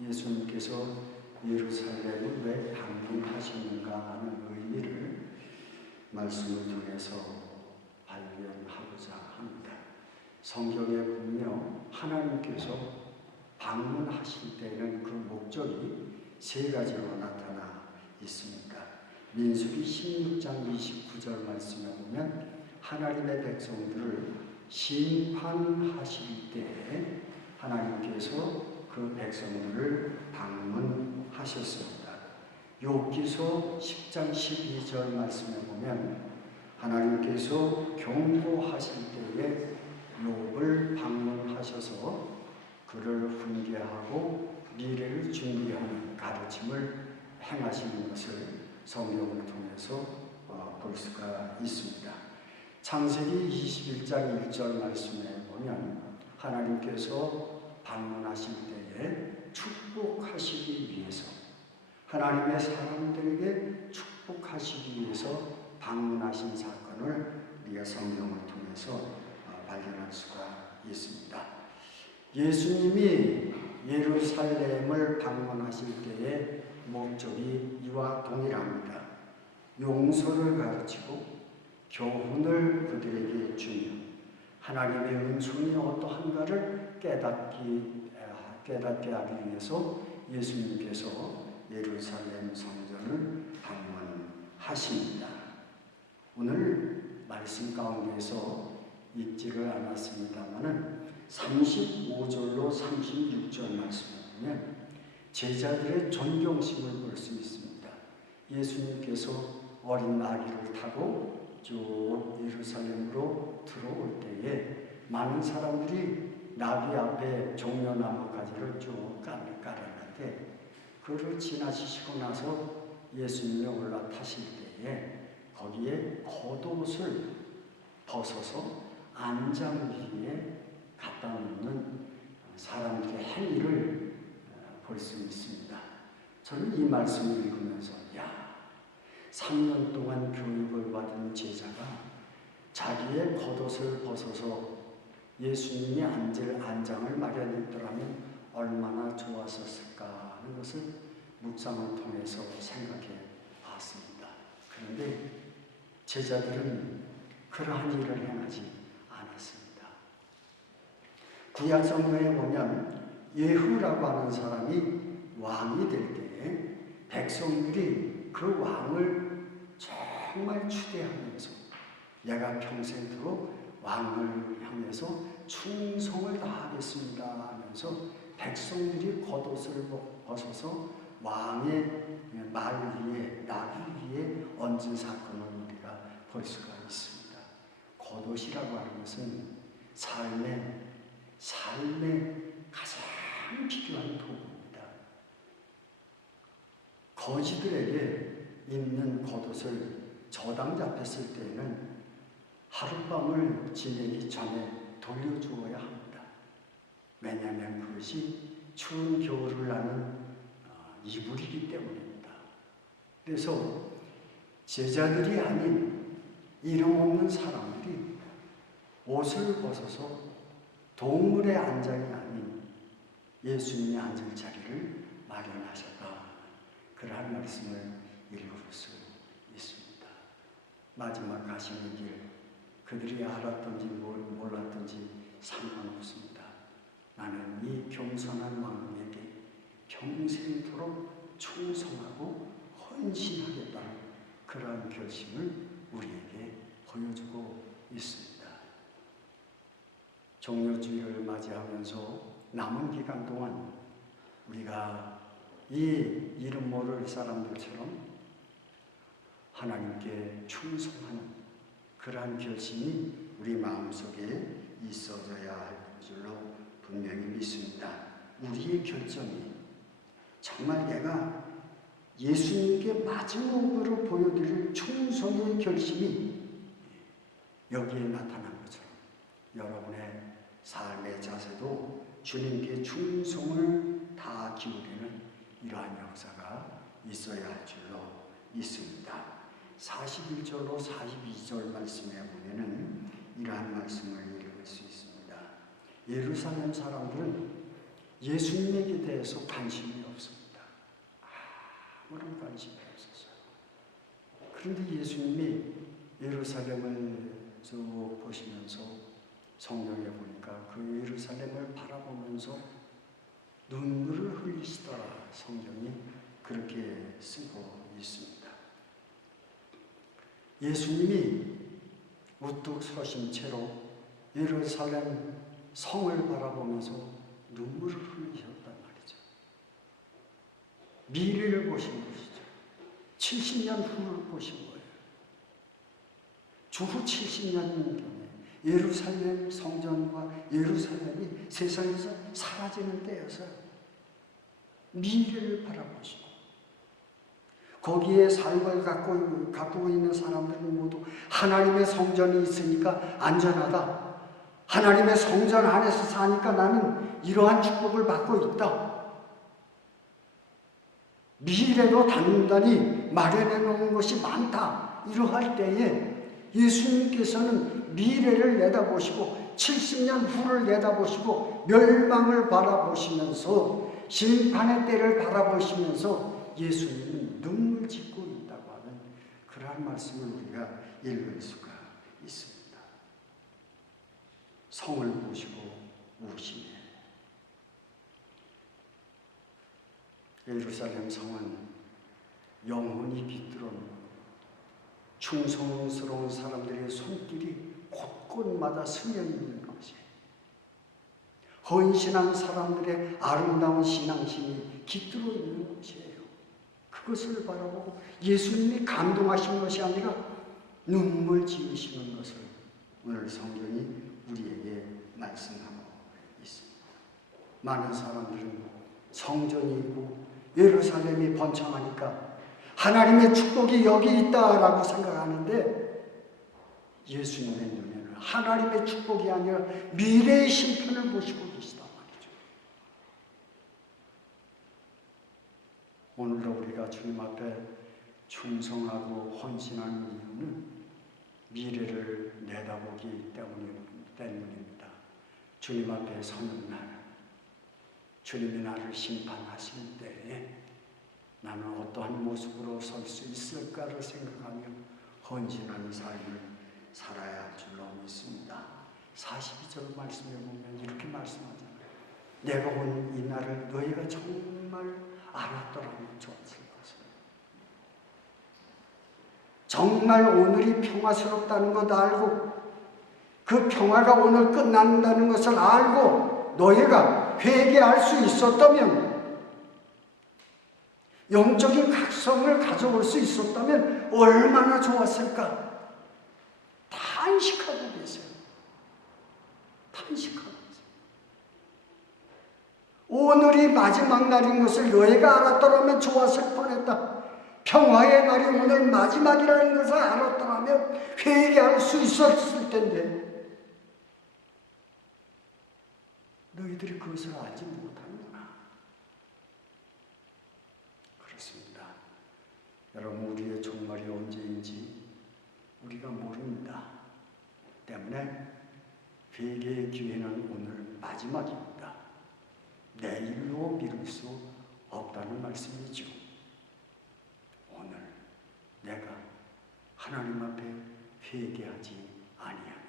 예수님께서 예루살렘을 왜 방문하셨는가 하는 의미를 말씀을 통해서 발견하고자 합니다. 성경에 보면 하나님께서 방문하실 때는 그 목적이 세 가지로 나타나 있습니다. 민수기 16장 29절 말씀에 보면 하나님의 백성들을 심판하실 때 하나님께서 그 백성들을 방문하셨습니다. 욥기서 10장 12절 말씀에 보면 하나님께서 경고하실 때에 욥을 방문하셔서 그를 훈계하고 미래를 준비하는 가르침을 행하시는 것을 성경을 통해서 볼 수가 있습니다. 창세기 21장 1절 말씀에 보면 하나님께서 방문하실 때에 축복하시기 위해서 하나님의 사람들에게 축복하시기 위해서 방문하신 사건을 우리가 성경을 통해서 발견할 수가 있습니다. 예수님이 예루살렘을 방문하실 때의 목적이 이와 동일합니다. 용서를 가르치고 교훈을 그들에게 주며 하나님의 은총이 어떠한가를 깨닫게 하기 위해서 예수님께서 예루살렘 성전을 방문하십니다. 오늘 말씀 가운데서 읽지를 않았습니다만 35절로 36절 말씀을 보면 제자들의 존경심을 볼 수 있습니다. 예수님께서 어린 나귀를 타고 쭉 예루살렘으로 들어올 때에 많은 사람들이 나귀 앞에 종려나무 가지를 쭉 깔았는데 그를 지나치시고 나서 예수님이 올라타실 때에 거기에 겉옷을 벗어서 안장 위에 갖다 놓는 사람들의 행위를 볼 수 있습니다. 저는 이 말씀을 읽으면서 3년 동안 교육을 받은 제자가 자기의 겉옷을 벗어서 예수님이 앉을 안장을 마련했더라면 얼마나 좋았었을까 하는 것을 묵상을 통해서 생각해 봤습니다. 그런데 제자들은 그러한 일을 행하지 않았습니다. 구약 성경에 보면 예후라고 하는 사람이 왕이 될 때에 백성들이 그 왕을 정말 추대하면서 내가 평생토록 왕을 향해서 충성을 다하겠습니다 하면서 백성들이 겉옷을 벗어서 왕의 말 위에 나귀 위에 얹은 사건을 우리가 볼 수가 있습니다. 겉옷이라고 하는 것은 삶의 가장 필요한 도구입니다. 거지들에게 입는 겉옷을 저당 잡혔을 때에는 하룻밤을 지내기 전에 돌려주어야 합니다. 왜냐하면 그것이 추운 겨울을 나는 이불이기 때문입니다. 그래서 제자들이 아닌 이름 없는 사람들이 옷을 벗어서 동물의 안장이 아닌 예수님이 앉을 자리를 마련하셨다. 그러한 말씀을 읽을 수 있습니다. 마지막 가시는 길 그들이 알았던지 몰랐던지 상관없습니다. 나는 이 겸손한 왕에게 평생토록 충성하고 헌신하겠다는 그러한 결심을 우리에게 보여주고 있습니다. 종료주의를 맞이하면서 남은 기간 동안 우리가 이 이름 모를 사람들처럼 하나님께 충성하는 그러한 결심이 우리 마음속에 있어져야 할 줄로 분명히 믿습니다. 우리의 결정이 정말 내가 예수님께 마지막으로 보여드릴 충성의 결심이 여기에 나타난 것처럼 여러분의 삶의 자세도 주님께 충성을 다 기울이는 이러한 역사가 있어야 할 줄로 믿습니다. 41절로 42절 말씀에 보면은 이러한 말씀을 읽을 수 있습니다. 예루살렘 사람들은 예수님에게 대해서 관심이 없습니다. 아무런 관심이 없었어요. 그런데 예수님이 예루살렘을 쭉 보시면서 성경에 보니까 그 예루살렘을 바라보면서 눈물을 흘리시더라. 성경이 그렇게 쓰고 있습니다. 예수님이 우뚝 서신 채로 예루살렘 성을 바라보면서 눈물을 흘리셨단 말이죠. 미래를 보신 것이죠. 70년 후를 보신 거예요. 주후 70년 경에 예루살렘 성전과 예루살렘이 세상에서 사라지는 때여서 미래를 바라보시고 거기에 삶을 갖고 있는 사람들은 모두 하나님의 성전이 있으니까 안전하다. 하나님의 성전 안에서 사니까 나는 이러한 축복을 받고 있다. 미래도 단단히 마련해 놓은 것이 많다. 이러할 때에 예수님께서는 미래를 내다보시고 70년 후를 내다보시고 멸망을 바라보시면서 심판의 때를 바라보시면서 예수님은 눈물 짓고 있다고 하는 그러한 말씀을 우리가 읽을 수가 있습니다. 성을 보시고 우시네. 예루살렘 성은 영혼이 깃들어놓고 충성스러운 사람들의 손길이 곳곳마다 스며 있는 것이에요. 헌신한 사람들의 아름다운 신앙심이 깃들어 있는 것이에요. 그것을 바라보고 예수님이 감동하신 것이 아니라 눈물 지으시는 것을 오늘 성경이 우리에게 말씀하고 있습니다. 많은 사람들은 성전이 있고 예루살렘이 번창하니까 하나님의 축복이 여기 있다라고 생각하는데 예수님의 눈에는 하나님의 축복이 아니라 미래의 심판을 보시고 계시단 말이죠. 오늘도 우리가 주님 앞에 충성하고 헌신하는 이유는 미래를 내다보기 때문입니다. 주님 앞에 서는 날, 주님이 나를 심판하실 때에 나는 어떠한 모습으로 설 수 있을까를 생각하며 헌신하는 삶을 살아야 할 줄로 믿습니다. 42절 말씀에 보면 이렇게 말씀하잖아요. 내가 온 이 날을 너희가 정말 알았더라면 좋았을 것을. 정말 오늘이 평화스럽다는 것 알고 그 평화가 오늘 끝난다는 것을 알고 너희가 회개할 수 있었다면, 영적인 각성을 가져올 수 있었다면 얼마나 좋았을까. 탄식하고 계세요. 탄식하고 계세요. 오늘이 마지막 날인 것을 너희가 알았더라면 좋았을 뻔했다. 평화의 날이 오늘 마지막이라는 것을 알았더라면 회개할 수 있었을 텐데 너희들이 그것을 알지 못하는구나. 그렇습니다. 여러분, 우리의 종말이 언제인지 우리가 모릅니다. 때문에 회개의 기회는 오늘 마지막입니다. 내일로 미룰 수 없다는 말씀이죠. 오늘 내가 하나님 앞에 회개하지 아니하면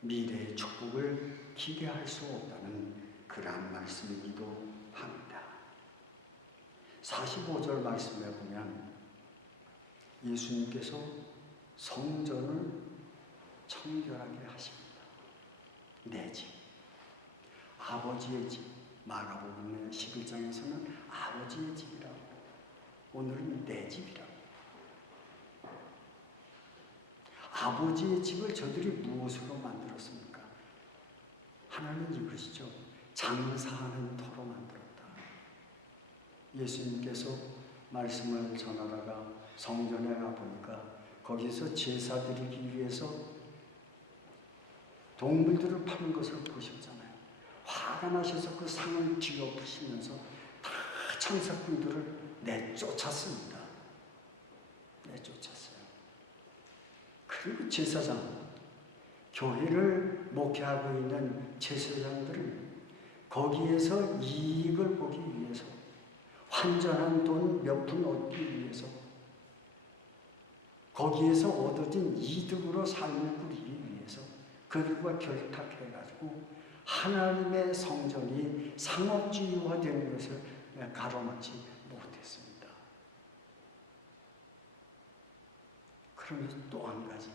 미래의 축복을 기대할 수 없다는 그러한 말씀이기도 합니다. 45절 말씀에 보면 예수님께서 성전을 청결하게 하십니다. 내 집, 아버지의 집, 마가복음 11장에서는 아버지의 집이라고, 오늘은 내 집이라고. 아버지의 집을 저들이 무엇으로 만들었습니까? 하나는 이것이죠. 장사하는 터로 만들었다. 예수님께서 말씀을 전하다가 성전에 가보니까 거기서 제사 드리기 위해서 동물들을 파는 것을 보셨잖아요. 화가 나셔서 그 상을 뒤엎으시면서 다 천사꾼들을 내쫓았습니다. 내쫓았어요. 그리고 제사장, 교회를 목회하고 있는 제사장들은 거기에서 이익을 보기 위해서, 환전한 돈 몇 푼 얻기 위해서, 거기에서 얻어진 이득으로 삶을 꾸리기 위해서 그들과 결탁해가지고 하나님의 성전이 상업주의화되는 것을 가로막지 못했습니다. 그러면서 또 한 가지,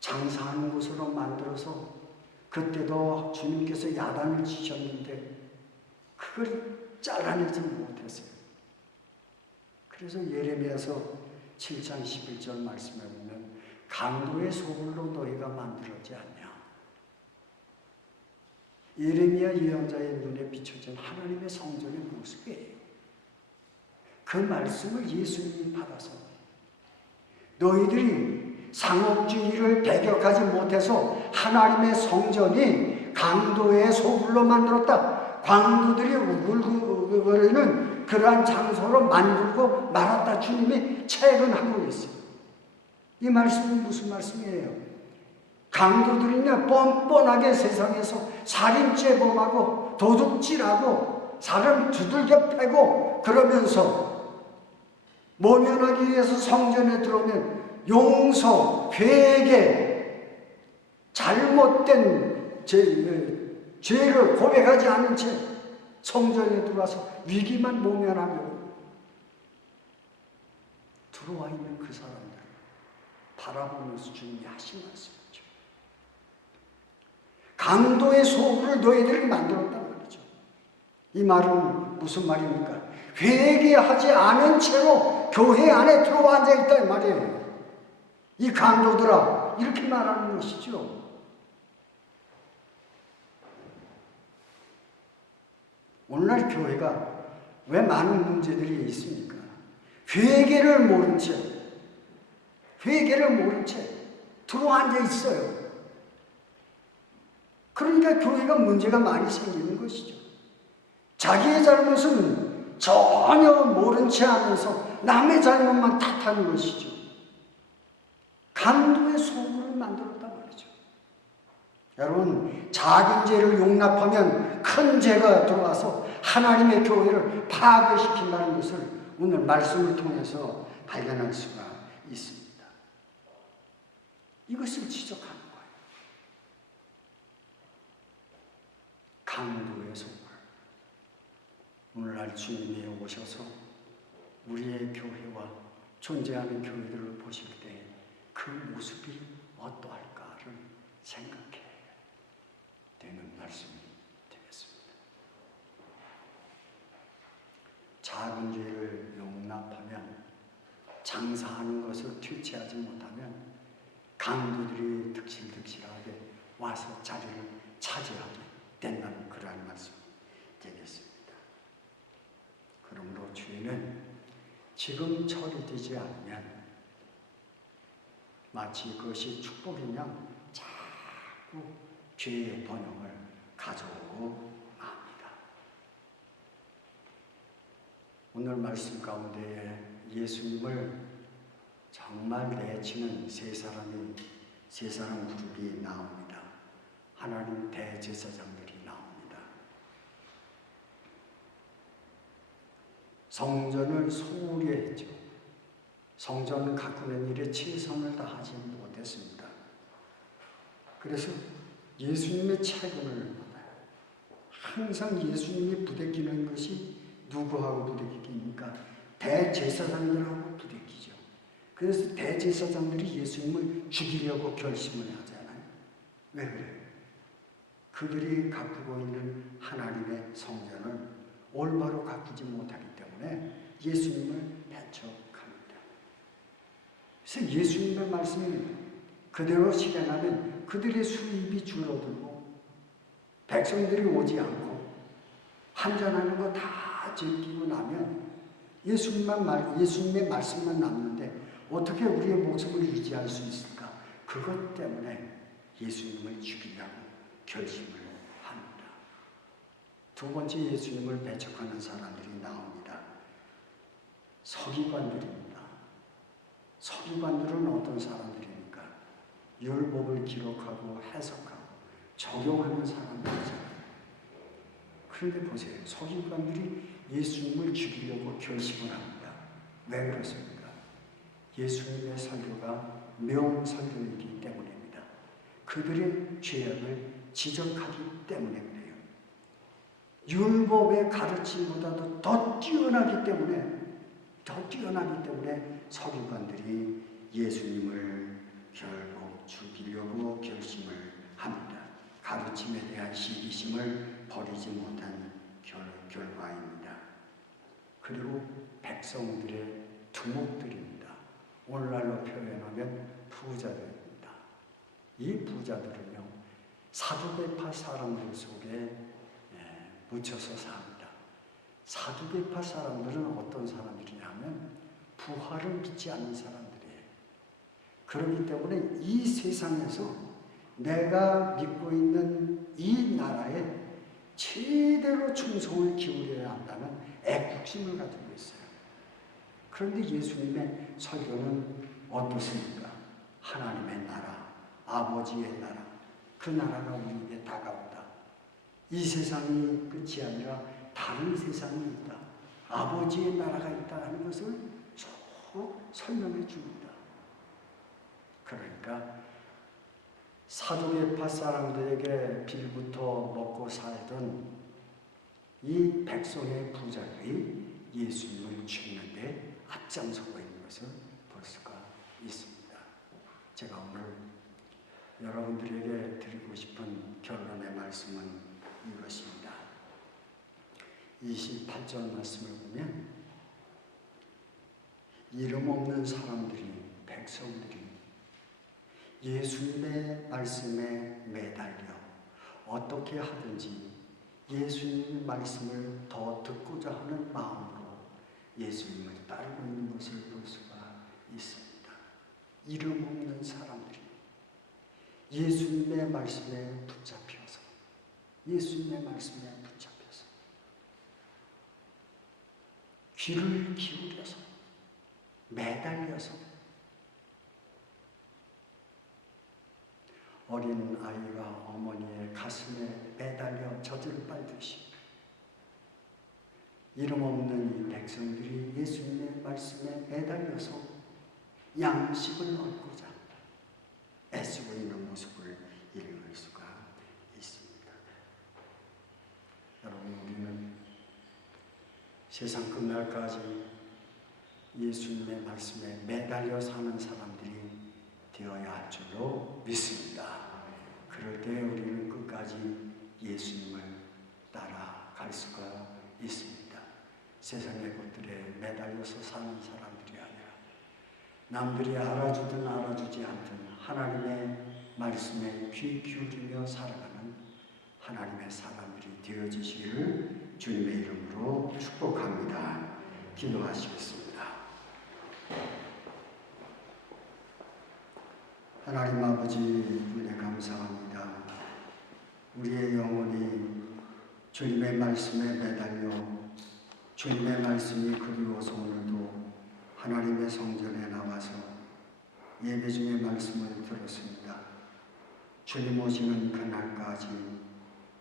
장사하는 곳으로 만들어서 그때도 주님께서 야단을 치셨는데 그걸 잘라내지 못했어요. 그래서 예레미야서 7장 11절 말씀에 보면 강도의 소굴로 너희가 만들었지 않냐. 예레미야 예언자의 눈에 비춰진 하나님의 성전의 모습이에요. 그 말씀을 예수님이 받아서 너희들이 상업주의를 배격하지 못해서 하나님의 성전이 강도의 소굴로 만들었다. 광도들이 우글거리는 그러한 장소로 만들고 말았다. 주님이 체근하고 있어요. 이 말씀은 무슨 말씀이에요? 강도들이냐 뻔뻔하게 세상에서 살인죄범하고 도둑질하고 사람 두들겨 패고 그러면서 모면하기 위해서 성전에 들어오면 용서, 회개, 잘못된 죄를 고백하지 않은 채 성전에 들어와서 위기만 모면하며 들어와 있는 그 사람들을 바라보면서 주님이 하신 말씀이죠. 강도의 소굴을 너희들이 만들었단 말이죠. 이 말은 무슨 말입니까? 회개하지 않은 채로 교회 안에 들어와 앉아있단 말이에요. 이 강도들아, 이렇게 말하는 것이죠. 오늘날 교회가 왜 많은 문제들이 있습니까? 회개를 모른 채 들어와 앉아 있어요. 그러니까 교회가 문제가 많이 생기는 것이죠. 자기의 잘못은 전혀 모른 채 하면서 남의 잘못만 탓하는 것이죠. 강도의 소굴을 만들었단 말이죠. 여러분, 작은 죄를 용납하면 큰 죄가 들어와서 하나님의 교회를 파괴시킨다는 것을 오늘 말씀을 통해서 발견할 수가 있습니다. 이것을 지적하는 거예요. 강도의 소굴. 오늘날 주님이 오셔서 우리의 교회와 존재하는 교회들을 보실 때 그 모습이 어떠할까를 생각해 되는 말씀이 되겠습니다. 작은 죄를 용납하면, 장사하는 것을 퇴치하지 못하면 강도들이 득실득실하게 와서 자리를 차지하게 된다는 그러한 말씀이 되겠습니다. 그러므로 죄는 지금 처리되지 않으면 마치 그것이 축복이냐 자꾸 죄의 번영을 가져오고 맙니다. 오늘 말씀 가운데 예수님을 정말 내치는 세 사람 그룹이 나옵니다. 하나님 대제사장들이 나옵니다. 성전을 소홀히 했죠. 성전을 가꾸는 일에 최선을 다하지 못했습니다. 그래서 예수님의 채권을 받아요. 항상 예수님이 부대끼는 것이 누구하고 부대끼니까? 대제사장들하고 부대끼죠. 그래서 대제사장들이 예수님을 죽이려고 결심을 하잖아요. 왜 그래요? 그들이 가꾸고 있는 하나님의 성전을 올바로 가꾸지 못하기 때문에 예수님을 배척합니다. 그래서 예수님의 말씀을 그대로 실행하면 그들의 수입이 줄어들고 백성들이 오지 않고 환전하는 거 다 제끼고 나면 예수님의 말씀만 남는데 어떻게 우리의 목숨을 유지할 수 있을까? 그것 때문에 예수님을 죽이려고 결심을 합니다. 두 번째 예수님을 배척하는 사람들이 나옵니다. 서기관들입니다. 서기관들은 어떤 사람들입니까? 율법을 기록하고 해석하고 적용하는 사람들이잖아요. 그런데 보세요. 서기관들이 예수님을 죽이려고 결심을 합니다. 왜 그렇습니까? 예수님의 설교가 명설교이기 때문입니다. 그들의 죄악을 지적하기 때문에 그래요. 율법의 가르침보다도 더 뛰어나기 때문에 서기관들이 예수님을 결국 죽이려고 결심을 합니다. 가르침에 대한 시기심을 버리지 못한 결과입니다. 그리고 백성들의 두목들입니다. 오늘날로 표현하면 부자들입니다. 이 부자들은요, 사두개파 사람들 속에 묻혀서 삽니다. 사두개파 사람들은 어떤 사람들이냐면 부활을 믿지 않는 사람들이에요. 그렇기 때문에 이 세상에서 내가 믿고 있는 이 나라에 제대로 충성을 기울여야 한다는 애국심을 가지고 있어요. 그런데 예수님의 설교는 어떻습니까? 하나님의 나라, 아버지의 나라, 그 나라가 우리에게 다가온다. 이 세상이 끝이 아니라 다른 세상이 있다. 아버지의 나라가 있다는 것을 쭉 설명해 줍니다. 그러니까 사두개파 사람들에게 빌부터 먹고 살던 이 백성의 부자들이 예수님을 죽이는데 앞장서고 있는 것을 볼 수가 있습니다. 제가 오늘 여러분들에게 드리고 싶은 결론의 말씀은 이것입니다. 28절 말씀을 보면 이름 없는 사람들이, 백성들이 예수님의 말씀에 매달려 어떻게 하든지 예수님의 말씀을 더 듣고자 하는 마음으로 예수님을 따르고 있는 것을 볼 수가 있습니다. 이름 없는 사람들이 예수님의 말씀에 붙잡혀서 귀를 기울여서 매달려서 어린 아이가 어머니의 가슴에 매달려 젖을 빨듯이 이름 없는 이 백성들이 예수님의 말씀에 매달려서 양식을 얻고자 애쓰고 있는 모습을 읽을 수가 있습니다. 여러분, 우리는 세상 끝날까지 예수님의 말씀에 매달려 사는 사람들이 되어야 할 줄로 믿습니다. 그럴 때 우리는 끝까지 예수님을 따라갈 수가 있습니다. 세상의 것들에 매달려서 사는 사람들이 아니라 남들이 알아주든 알아주지 않든 하나님의 말씀에 귀 기울이며 살아가는 하나님의 사람들이 되어지시기를 주님의 이름으로 축복합니다. 기도하시겠습니다. 하나님 아버지, 은혜 감사합니다. 우리의 영혼이 주님의 말씀에 매달려 주님의 말씀이 그리워서 오늘도 하나님의 성전에 나와서 예배 중에 말씀을 들었습니다. 주님 오시는 그날까지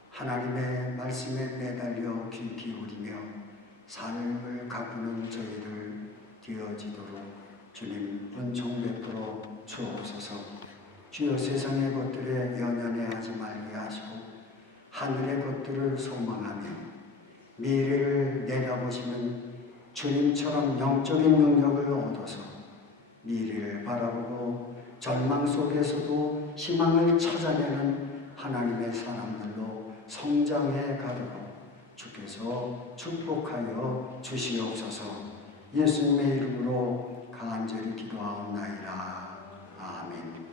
하나님의 말씀에 매달려 귀 기울이며 삶을 가꾸는 저희들 되어지도록 주님 은총 베풀어 주옵소서. 주여, 세상의 것들에 연연해하지 말게 하시고 하늘의 것들을 소망하며 미래를 내다보시는 주님처럼 영적인 능력을 얻어서 미래를 바라보고 절망 속에서도 희망을 찾아내는 하나님의 사람들로 성장해 가도록 주께서 축복하여 주시옵소서. 예수님의 이름으로 간절히 기도하옵나이다. 아멘.